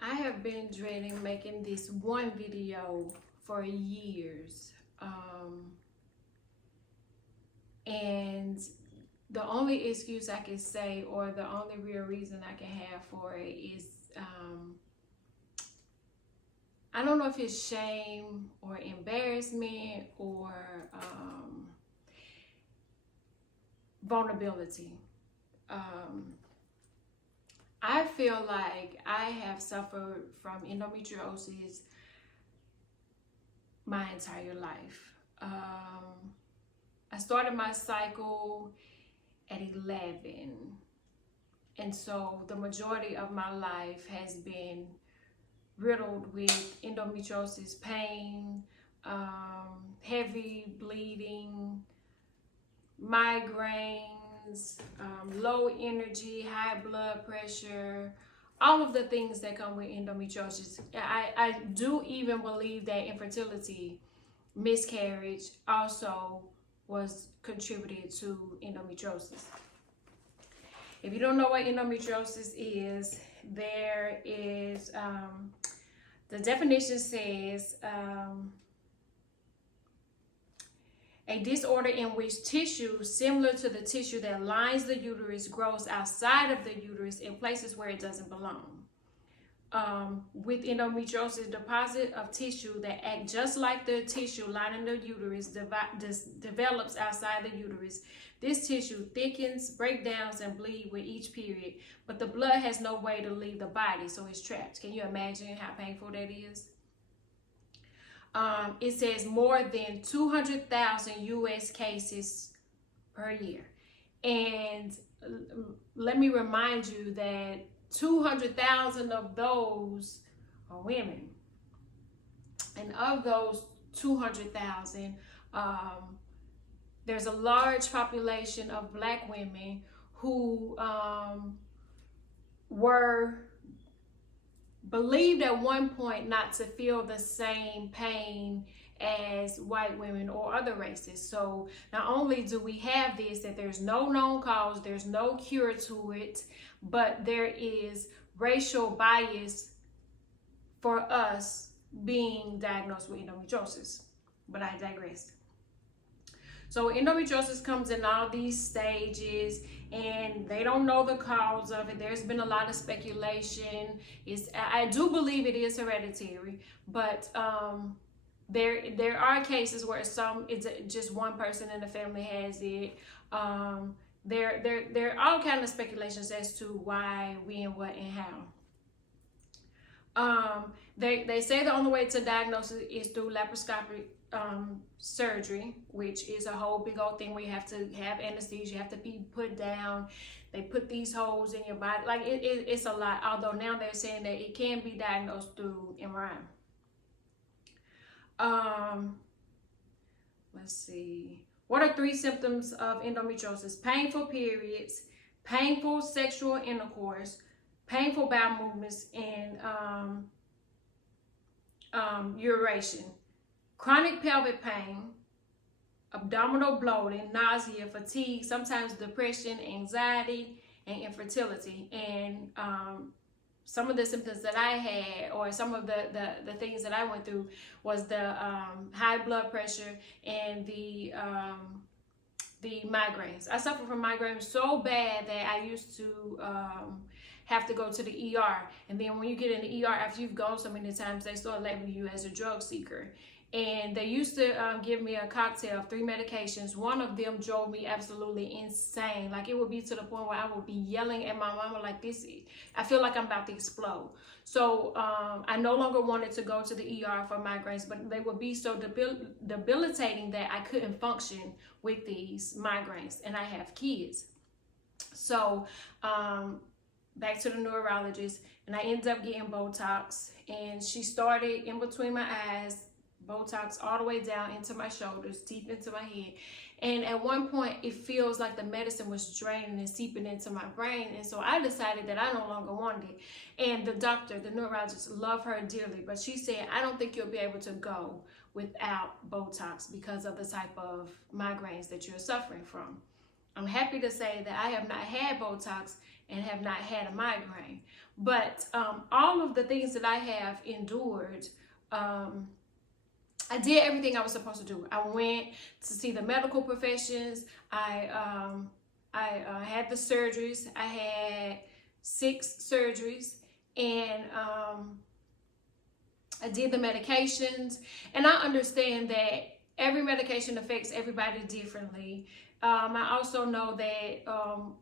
I have been dreading making this one video for years. And the only excuse I can say, or the only real reason I can have for it is, I don't know if it's shame or embarrassment or vulnerability. Um, I feel like I have suffered from endometriosis my entire life. I started my cycle at 11, and so the majority of my life has been riddled with endometriosis pain, heavy bleeding, migraines, low energy, high blood pressure, all of the things that come with endometriosis. I do even believe that infertility, miscarriage also was contributed to endometriosis. If you don't know what endometriosis is, there is, the definition says, a disorder in which tissue similar to the tissue that lines the uterus grows outside of the uterus in places where it doesn't belong. With endometriosis, deposit of tissue that act just like the tissue lining the uterus develops outside the uterus. This tissue thickens, breakdowns, and bleed with each period, but the blood has no way to leave the body, so it's trapped. Can you imagine how painful that is? It says more than 200,000 U.S. cases per year. And let me remind you that 200,000 of those are women. And of those 200,000, there's a large population of Black women who were believed at one point not to feel the same pain as white women or other races. So not only do we have this, that there's no known cause, there's no cure to it, but there is racial bias for us being diagnosed with endometriosis. But I digress. So endometriosis comes in all these stages, and they don't know the cause of it. There's been a lot of speculation. I do believe it is hereditary, but there are cases where it's just one person in the family has it. There are all kinds of speculations as to why, when, what, and how. They say the only way to diagnose it is through laparoscopic surgery, which is a whole big old thing where you have to have anesthesia, you have to be put down, they put these holes in your body, like it's a lot, although now they're saying that it can be diagnosed through MRI. Let's see, what are 3 symptoms of endometriosis? Painful periods, painful sexual intercourse, painful bowel movements, and urination. Chronic pelvic pain, abdominal bloating, nausea, fatigue, sometimes depression, anxiety, and infertility. And some of the symptoms that I had, or some of the things that I went through, was the high blood pressure and the migraines. I suffer from migraines so bad that I used to have to go to the ER. And then when you get in the ER, after you've gone so many times, they start labeling you as a drug seeker. And they used to give me a cocktail of 3 medications. One of them drove me absolutely insane. Like, it would be to the point where I would be yelling at my mama like this. I feel like I'm about to explode. So I no longer wanted to go to the ER for migraines, but they would be so debilitating that I couldn't function with these migraines. And I have kids. So back to the neurologist, and I ended up getting Botox. And she started in between my eyes, Botox all the way down into my shoulders, deep into my head. And at one point, it feels like the medicine was draining and seeping into my brain. And so I decided that I no longer wanted it. And the doctor, the neurologist, love her dearly, but she said, I don't think you'll be able to go without Botox because of the type of migraines that you're suffering from. I'm happy to say that I have not had Botox and have not had a migraine. But all of the things that I have endured, I did everything I was supposed to do. I went to see the medical professions. I had the surgeries. I had 6 surgeries, and I did the medications. And I understand that every medication affects everybody differently. I also know that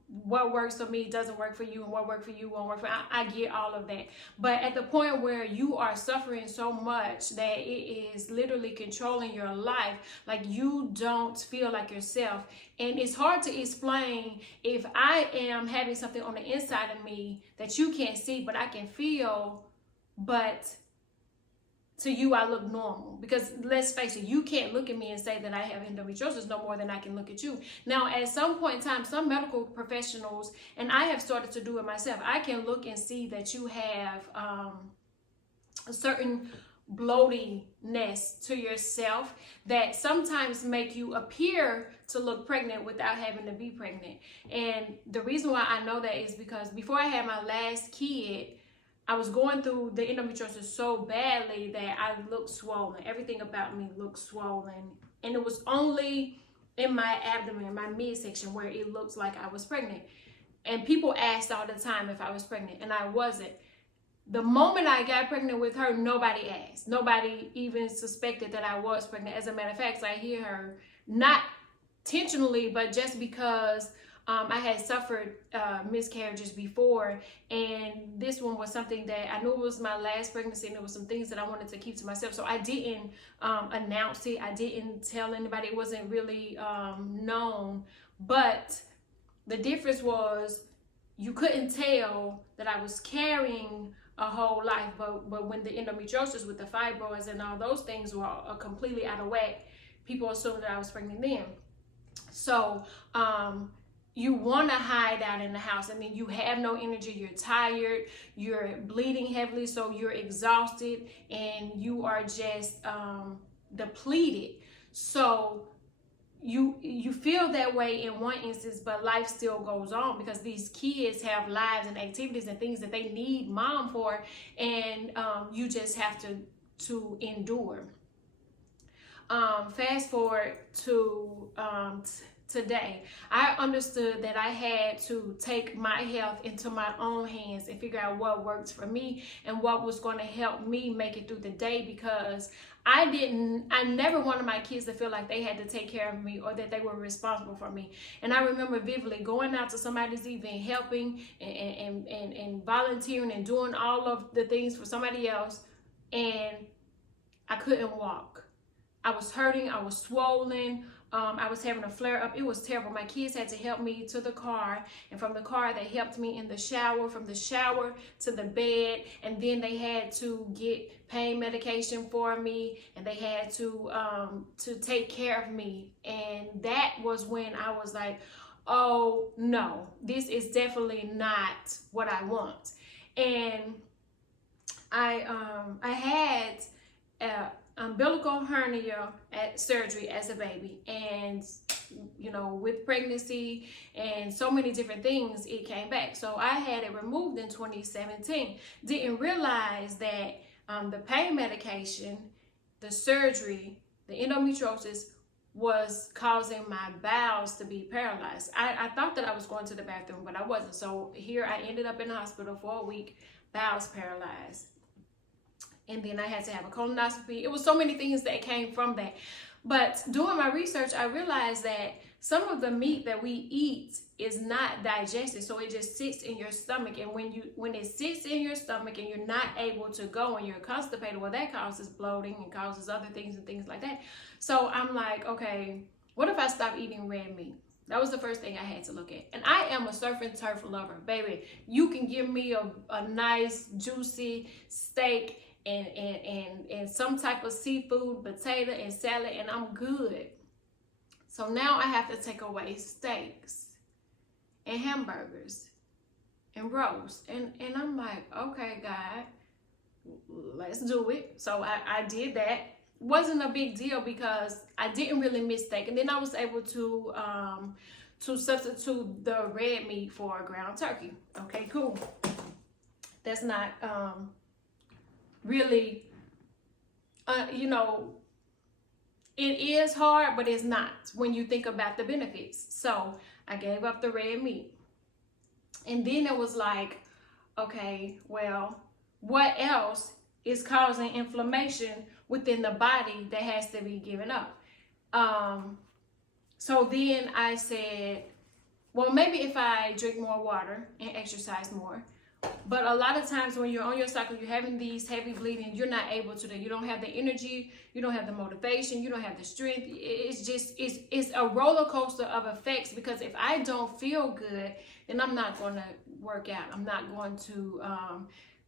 what works for me doesn't work for you, and what works for you won't work for me. I get all of that. But at the point where you are suffering so much that it is literally controlling your life, like you don't feel like yourself. And it's hard to explain if I am having something on the inside of me that you can't see, but I can feel, but to you, I look normal. Because let's face it, you can't look at me and say that I have endometriosis no more than I can look at you. Now, at some point in time, some medical professionals, and I have started to do it myself, I can look and see that you have a certain bloatiness to yourself that sometimes make you appear to look pregnant without having to be pregnant. And the reason why I know that is because before I had my last kid, I was going through the endometriosis so badly that I looked swollen. Everything about me looked swollen. And it was only in my abdomen, my midsection, where it looked like I was pregnant. And people asked all the time if I was pregnant, and I wasn't. The moment I got pregnant with her, nobody asked. Nobody even suspected that I was pregnant. As a matter of fact, I hear her, not intentionally, but just because I had suffered miscarriages before, and this one was something that I knew it was my last pregnancy, and there was some things that I wanted to keep to myself. So I didn't announce it. I didn't tell anybody. It wasn't really known. But the difference was you couldn't tell that I was carrying a whole life. But when the endometriosis with the fibroids and all those things were completely out of whack, people assumed that I was pregnant then. So, you want to hide out in the house, and then you have no energy, you're tired, you're bleeding heavily, so you're exhausted, and you are just depleted. So you feel that way in one instance, but life still goes on because these kids have lives and activities and things that they need mom for, and you just have to endure. Fast forward to today, I understood that I had to take my health into my own hands and figure out what works for me and what was going to help me make it through the day, because I never wanted my kids to feel like they had to take care of me or that they were responsible for me. And I remember vividly going out to somebody's event, helping and volunteering and doing all of the things for somebody else, and I couldn't walk. I was hurting, I was swollen, I was having a flare up. It was terrible. My kids had to help me to the car, and from the car they helped me in the shower, from the shower to the bed, and then they had to get pain medication for me, and they had to take care of me. And that was when I was like, oh no, this is definitely not what I want. And I had umbilical hernia at surgery as a baby, and with pregnancy and so many different things, it came back. So I had it removed in 2017. Didn't realize that the pain medication, the surgery, the endometriosis was causing my bowels to be paralyzed. I thought that I was going to the bathroom, but I wasn't. So here I ended up in the hospital for a week, bowels paralyzed. And then I had to have a colonoscopy. It was so many things that came from that. But doing my research, I realized that some of the meat that we eat is not digested. So it just sits in your stomach. And when it sits in your stomach and you're not able to go and you're constipated, well, that causes bloating and causes other things and things like that. So I'm like, okay, what if I stop eating red meat? That was the first thing I had to look at. And I am a surf and turf lover, baby. You can give me a nice, juicy steak and some type of seafood, potato and salad, and I'm good. So now I have to take away steaks and hamburgers and roast. And I'm like, okay, God, let's do it. So I did that. Wasn't a big deal because I didn't really miss steak. And then I was able to to substitute the red meat for a ground turkey. Okay, cool. That's not really, you know, it is hard, but it's not when you think about the benefits. So I gave up the red meat. And then it was like, okay, well, what else is causing inflammation within the body that has to be given up? So then I said, well, maybe if I drink more water and exercise more. But a lot of times when you're on your cycle, you're having these heavy bleeding, you're not able to, you don't have the energy, you don't have the motivation, you don't have the strength. It's just, it's a roller coaster of effects, because if I don't feel good, then I'm not going to work out. I'm not going to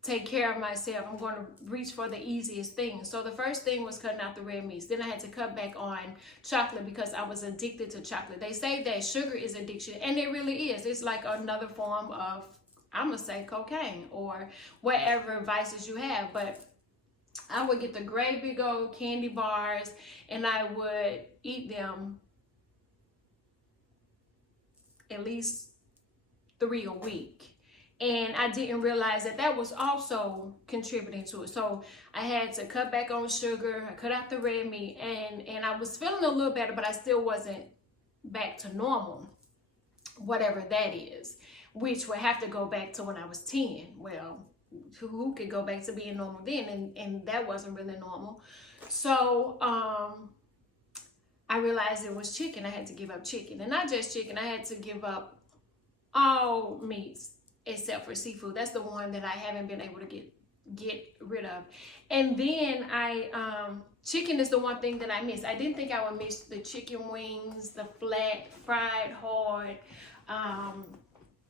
take care of myself. I'm going to reach for the easiest thing. So the first thing was cutting out the red meats. Then I had to cut back on chocolate because I was addicted to chocolate. They say that sugar is addiction, and it really is. It's like another form of, I'm gonna say, cocaine or whatever vices you have. But I would get the great big old candy bars and I would eat them at least 3 a week. And I didn't realize that that was also contributing to it. So I had to cut back on sugar. I cut out the red meat, and I was feeling a little better, but I still wasn't back to normal, whatever that is, which would have to go back to when I was 10. Well, who could go back to being normal then? And that wasn't really normal. So I realized it was chicken. I had to give up chicken. And not just chicken, I had to give up all meats except for seafood. That's the one that I haven't been able to get rid of. And then chicken is the one thing that I miss. I didn't think I would miss the chicken wings, the flat, fried, hard,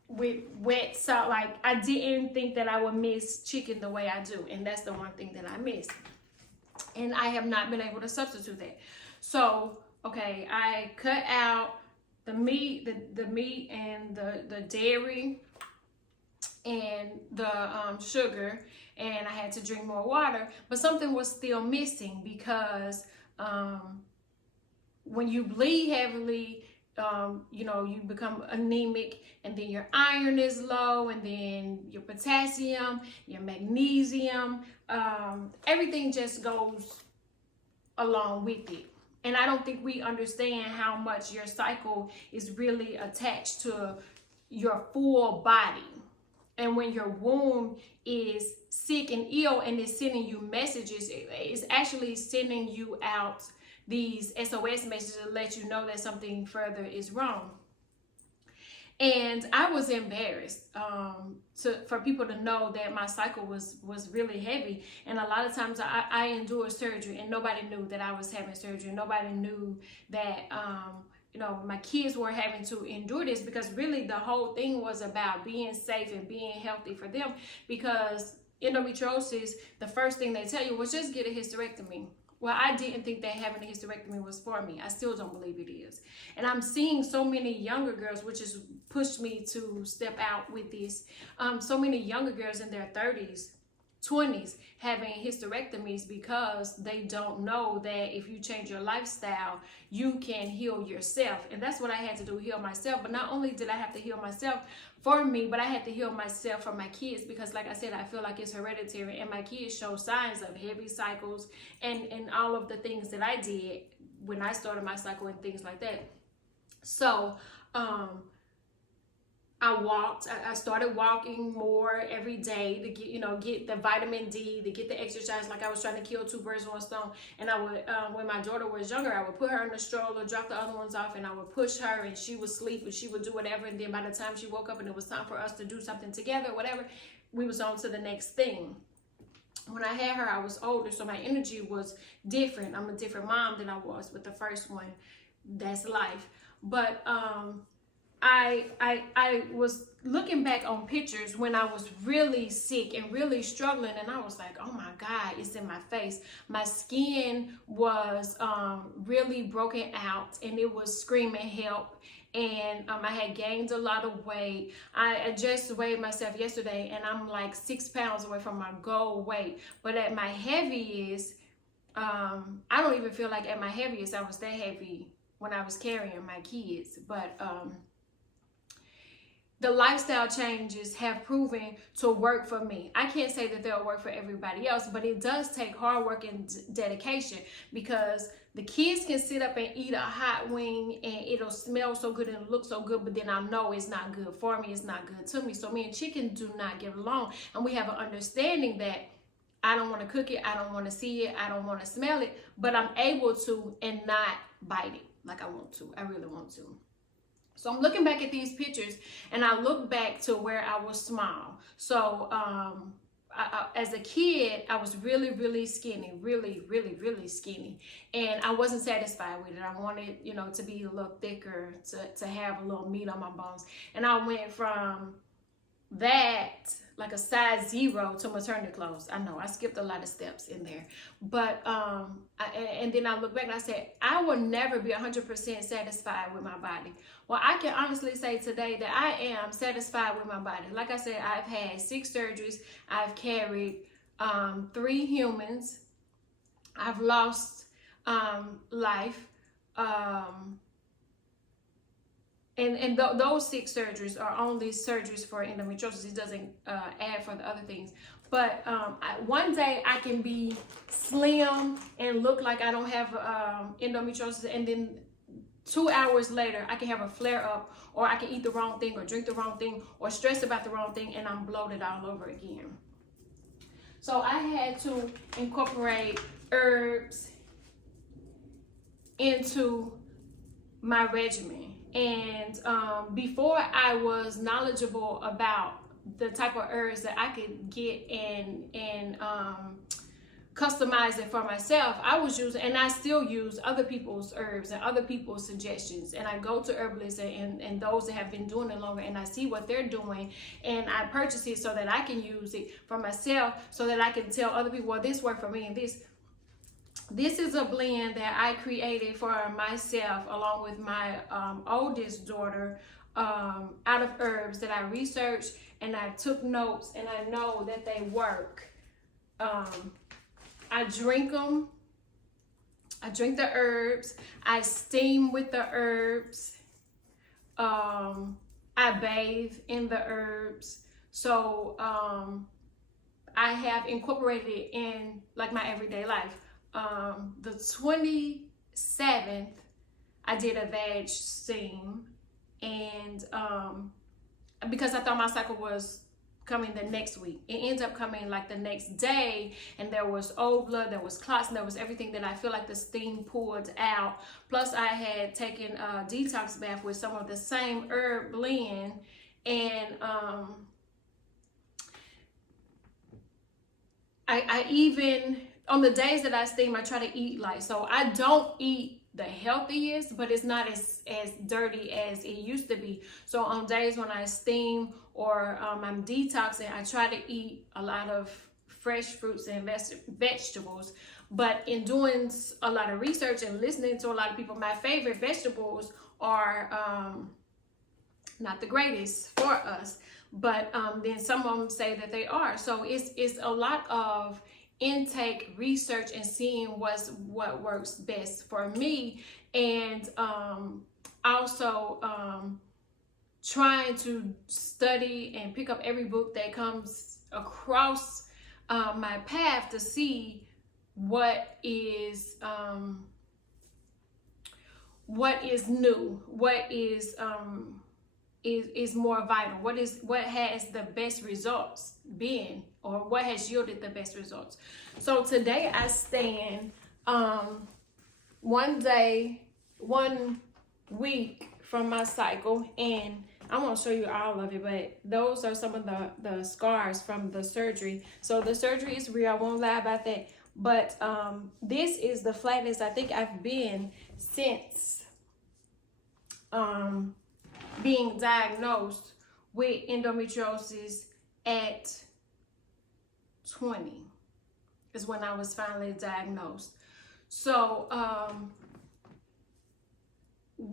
with wet salt. Like, I didn't think that I would miss chicken the way I do. And that's the one thing that I miss. And I have not been able to substitute that. So, okay, I cut out the meat, the meat and the dairy and the sugar, and I had to drink more water, but something was still missing, because when you bleed heavily, you know, you become anemic, and then your iron is low, and then your potassium, your magnesium, everything just goes along with it. And I don't think we understand how much your cycle is really attached to your full body. And when your womb is sick and ill and is sending you messages, it's actually sending you out these SOS messages to let you know that something further is wrong. And I was embarrassed for people to know that my cycle was really heavy. And a lot of times I endured surgery, and nobody knew that I was having surgery. Nobody knew that you know, my kids were having to endure this, because really the whole thing was about being safe and being healthy for them. Because endometriosis, the first thing they tell you was just get a hysterectomy. Well, I didn't think that having a hysterectomy was for me. I still don't believe it is. And I'm seeing so many younger girls, which has pushed me to step out with this. So many younger girls in their 30s, 20s having hysterectomies, because they don't know that if you change your lifestyle, you can heal yourself. And that's what I had to do, heal myself. But not only did I have to heal myself for me, but I had to heal myself for my kids, because like I said, I feel like it's hereditary, and my kids show signs of heavy cycles and all of the things that I did when I started my cycle and things like that. So I started walking more every day to get the vitamin D, to get the exercise. Like, I was trying to kill 2 birds with 1 stone. And I would, when my daughter was younger, I would put her in the stroller, drop the other ones off, and I would push her, and she would sleep, and she would do whatever. And then by the time she woke up and it was time for us to do something together, whatever, we was on to the next thing. When I had her, I was older, so my energy was different. I'm a different mom than I was with the first one. That's life. But I was looking back on pictures when I was really sick and really struggling, and I was like, oh my God, it's in my face. My skin was really broken out, and it was screaming help. And I had gained a lot of weight. I just weighed myself yesterday, and I'm like 6 pounds away from my goal weight. But at my heaviest, I don't even feel like at my heaviest I was that heavy when I was carrying my kids. But the lifestyle changes have proven to work for me. I can't say that they'll work for everybody else, but it does take hard work and dedication, because the kids can sit up and eat a hot wing and it'll smell so good and look so good, but then I know it's not good for me, it's not good to me. So me and chicken do not get along, and we have an understanding that I don't want to cook it, I don't want to see it, I don't want to smell it, but I'm able to and not bite it like I want to. I really want to. So I'm looking back at these pictures, and I look back to where I was small. So as a kid, I was really, really skinny, really, really, really skinny. And I wasn't satisfied with it. I wanted, you know, to be a little thicker, to have a little meat on my bones. And I went from that, like a size 0, to maternity clothes. I know I skipped a lot of steps in there, but and then I look back and I said, I will never be 100% satisfied with my body. Well, I can honestly say today that I am satisfied with my body. Like I said, I've had 6 surgeries. I've carried 3 humans. I've lost life. Those 6 surgeries are only surgeries for endometriosis. It doesn't add for the other things. But one day I can be slim and look like I don't have endometriosis, and then 2 hours later I can have a flare up, or I can eat the wrong thing, or drink the wrong thing, or stress about the wrong thing, and I'm bloated all over again. So I had to incorporate herbs into my regimen. And before I was knowledgeable about the type of herbs that I could get and customize it for myself, I was using, and I still use, other people's herbs and other people's suggestions. And I go to herbalists and those that have been doing it longer, and I see what they're doing, and I purchase it so that I can use it for myself, so that I can tell other people, well, this worked for me, and this is a blend that I created for myself along with my oldest daughter, out of herbs that I researched and I took notes, and I know that they work. I drink them. I drink the herbs. I steam with the herbs. I bathe in the herbs. So I have incorporated it in like my everyday life. The 27th, I did a vag steam, and because I thought my cycle was coming the next week, it ends up coming like the next day, and there was old blood, there was clots, and there was everything that I feel like the steam pulled out. Plus I had taken a detox bath with some of the same herb blend, and I even, on the days that I steam, I try to eat light. So I don't eat the healthiest, but it's not as dirty as it used to be. So on days when I steam or I'm detoxing, I try to eat a lot of fresh fruits and vegetables. But in doing a lot of research and listening to a lot of people, my favorite vegetables are not the greatest for us, but then some of them say that they are. So it's a lot of intake, research, and seeing what works best for me, and also trying to study and pick up every book that comes across my path to see what is new, what is more vital, what has the best results been, or what has yielded the best results. So today I stand 1 week from my cycle, and I won't show you all of it, but those are some of the scars from the surgery. So the surgery is real, I won't lie about that, but this is the flattest I think I've been since being diagnosed with endometriosis at 20 is when I was finally diagnosed. So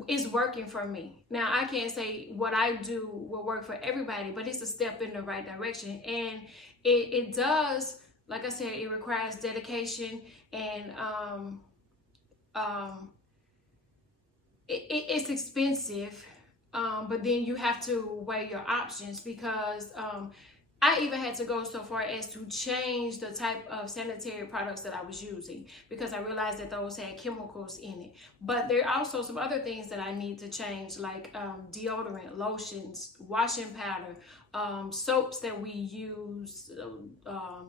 it's working for me. Now I can't say what I do will work for everybody, but it's a step in the right direction. And it does, like I said, it requires dedication, and it's expensive. but then you have to weigh your options, because I even had to go so far as to change the type of sanitary products that I was using, because I realized that those had chemicals in it. But there are also some other things that I need to change, like deodorant, lotions, washing powder, soaps that we use,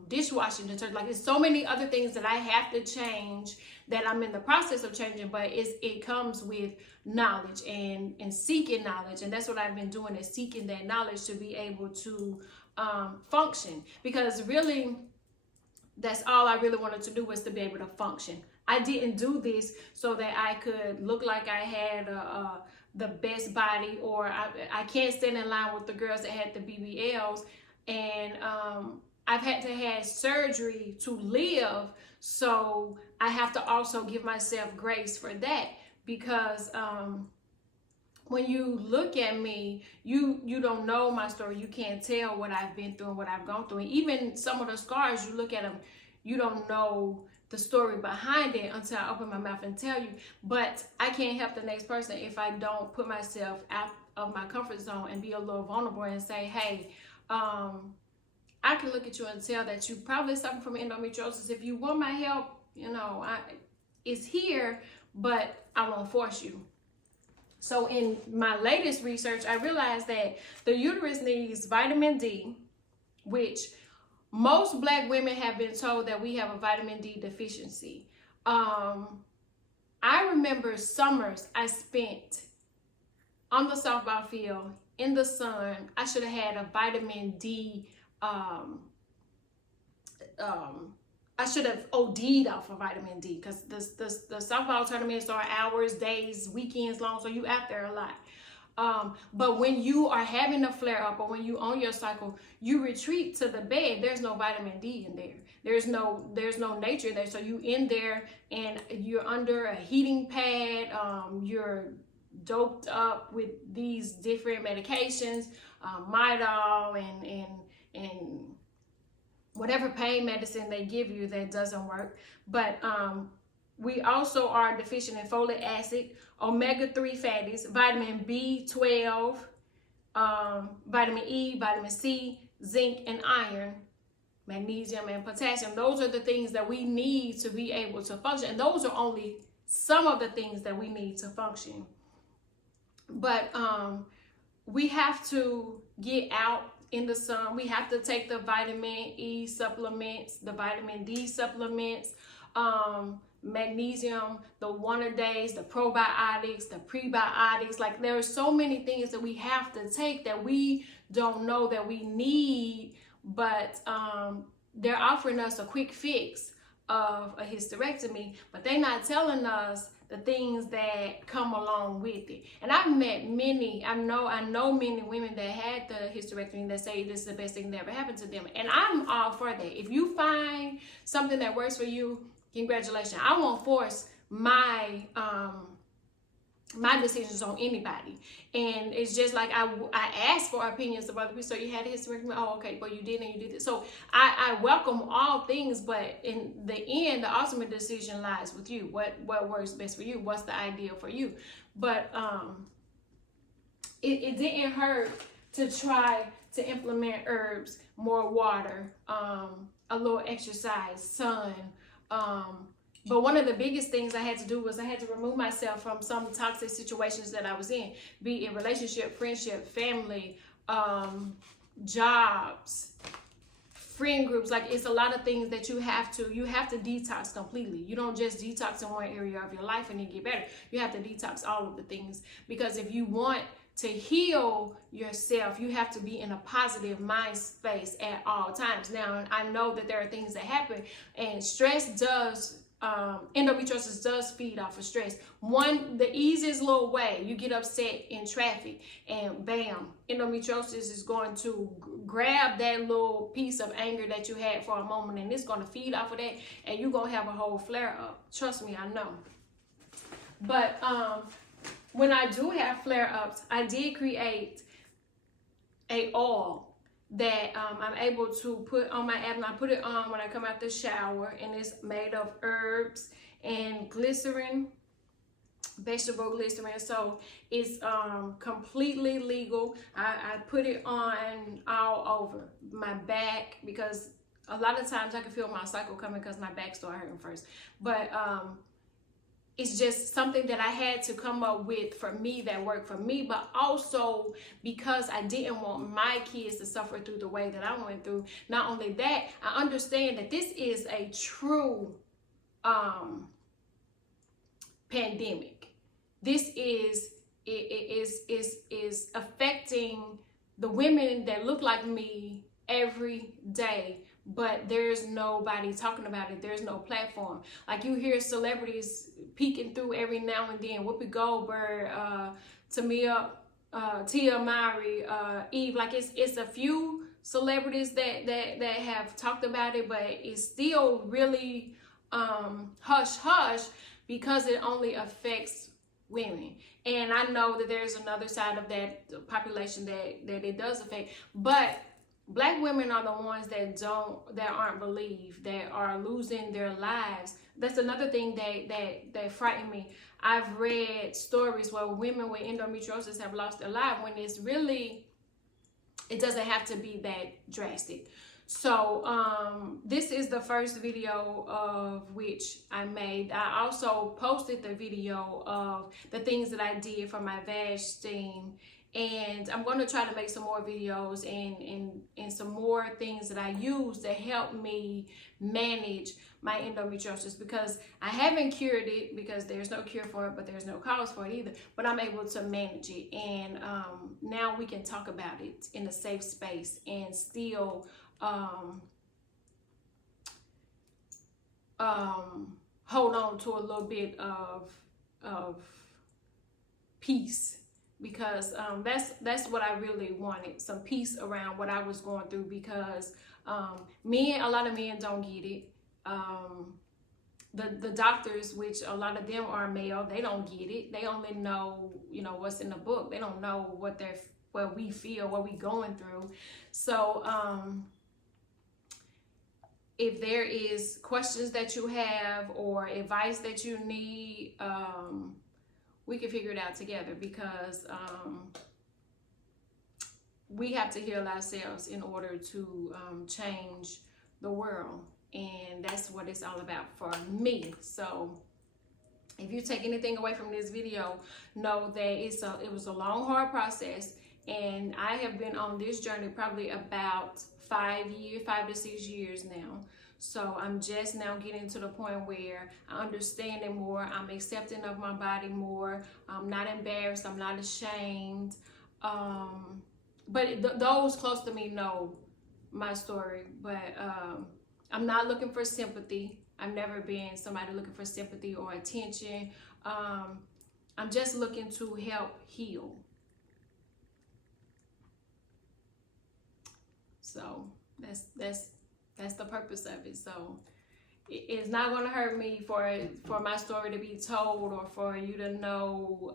dishwashing detergent. Like, there's so many other things that I have to change that I'm in the process of changing, but it comes with knowledge and seeking knowledge. And that's what I've been doing, is seeking that knowledge to be able to function, because really that's all I really wanted to do, was to be able to function. I didn't do this so that I could look like I had the best body, or I can't stand in line with the girls that had the BBLs, and I've had to have surgery to live, so I have to also give myself grace for that, because when you look at me, you don't know my story. You can't tell what I've been through and what I've gone through. And even some of the scars, you look at them, you don't know the story behind it until I open my mouth and tell you. But I can't help the next person if I don't put myself out of my comfort zone and be a little vulnerable and say, hey, I can look at you and tell that you probably suffer from endometriosis. If you want my help, it's here, but I won't force you. So in my latest research, I realized that the uterus needs vitamin D, which most Black women have been told that we have a vitamin D deficiency. I remember summers I spent on the softball field in the sun. I should have had a vitamin D. I should have OD'd off of vitamin D, because the softball tournaments are hours, days, weekends long, so you out there a lot. But when you are having a flare up, or when you on your cycle, you retreat to the bed. There's no vitamin D in there. There's no nature there. So you in there and you're under a heating pad. You're doped up with these different medications, Midol and whatever pain medicine they give you that doesn't work. But we also are deficient in folic acid, omega-3 fatties, vitamin B12, vitamin E, vitamin C, zinc, and iron, magnesium, and potassium. Those are the things that we need to be able to function. And those are only some of the things that we need to function. But we have to get out in the sun. We have to take the vitamin E supplements, the vitamin D supplements, magnesium, the one-a-days, the probiotics, the prebiotics. Like, there are so many things that we have to take that we don't know that we need, but they're offering us a quick fix of a hysterectomy, but they're not telling us the things that come along with it. And I've met many, I know many women that had the hysterectomy that say this is the best thing that ever happened to them. And I'm all for that. If you find something that works for you, congratulations. I won't force my decisions on anybody. And it's just like I asked for opinions of other people. So you had a hysterectomy? Oh, okay, but you did and you did this. So I welcome all things, but in the end, the ultimate decision lies with you. What works best for you? What's the ideal for you? But it didn't hurt to try to implement herbs, more water, a little exercise, sun, but one of the biggest things I had to do was I had to remove myself from some toxic situations that I was in, be it relationship, friendship, family, jobs, friend groups. Like, it's a lot of things that you have to detox completely. You don't just detox in one area of your life and then get better. You have to detox all of the things, because if you want to heal yourself, you have to be in a positive mind space at all times. Now, I know that there are things that happen, and stress does, endometriosis does feed off of stress. The easiest little way, you get upset in traffic and bam, endometriosis is going to grab that little piece of anger that you had for a moment, and it's going to feed off of that, and you're going to have a whole flare up. Trust me, I know. But when I do have flare ups, I did create a oil that I'm able to put on my abdomen. I put it on when I come out the shower, and it's made of herbs and glycerin vegetable glycerin. So it's completely legal. I put it on all over my back, because a lot of times I can feel my cycle coming because my back started hurting first. But it's just something that I had to come up with for me that worked for me, but also because I didn't want my kids to suffer through the way that I went through. Not only that, I understand that this is a true pandemic. This is affecting the women that look like me every day, but there's nobody talking about it. There's no platform. Like, you hear celebrities peeking through every now and then. Whoopi Goldberg, Tia Mowry, Eve. Like, it's a few celebrities that have talked about it, but it's still really hush hush, because it only affects women. And I know that there's another side of that population that it does affect, but Black women are the ones that aren't believed, that are losing their lives. That's another thing that frightened me. I've read stories where women with endometriosis have lost their life, when it doesn't have to be that drastic. So this is the first video of which I made. I also posted the video of the things that I did for my vag steam, and I'm going to try to make some more videos and some more things that I use to help me manage my endometriosis, because I haven't cured it, because there's no cure for it, but there's no cause for it either, but I'm able to manage it. And now we can talk about it in a safe space and still hold on to a little bit of peace, because that's what I really wanted, some peace around what I was going through, because a lot of men don't get it. The doctors, which a lot of them are male, they don't get it. They only know, what's in the book. They don't know what we feel, what we going through. So if there is questions that you have or advice that you need, we can figure it out together, because we have to heal ourselves in order to change the world. And that's what it's all about for me. So if you take anything away from this video, know that it was a long, hard process. And I have been on this journey probably about 5 to 6 years now. So I'm just now getting to the point where I understand it more. I'm accepting of my body more. I'm not embarrassed. I'm not ashamed. But those close to me know my story. But I'm not looking for sympathy. I've never been somebody looking for sympathy or attention. I'm just looking to help heal. So that's the purpose of it. So it's not going to hurt me for my story to be told, or for you to know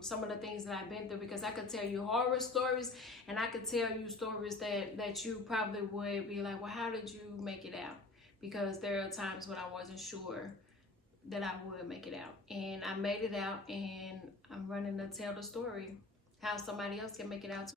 some of the things that I've been through, because I could tell you horror stories, and I could tell you stories that you probably would be like, well, how did you make it out? Because there are times when I wasn't sure that I would make it out, and I made it out, and I'm running to tell the story how somebody else can make it out too.